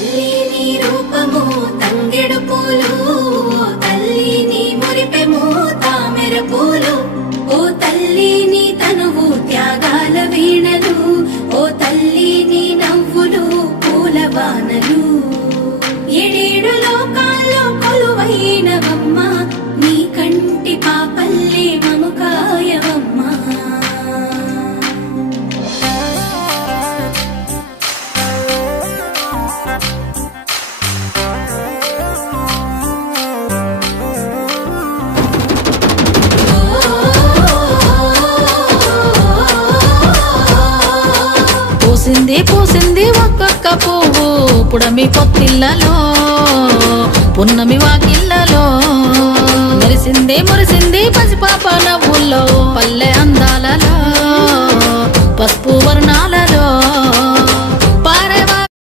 తల్లి నీ రూపము తంగెడు పూలు, తల్లి నీ మురిపెము తామెర పూలు, ఓ తల్లి నీ తనువు త్యాగాల వీణలు, ఓ తల్లి నీ నవ్వులు పూల వానలు. ఏడేడు లోకాల్లో కొలువైనవమ్మ, నీ కంటి పాపల్లి మము కాయవమ్మ. పూసింది పూసింది ఒక్కొక్క పువ్వు పుడమి పొత్తిళ్ళలో, పున్నమి వాకిళ్ళలో, మెరిసింది మురిసింది పసిపాప నవ్వుల్లో పల్లె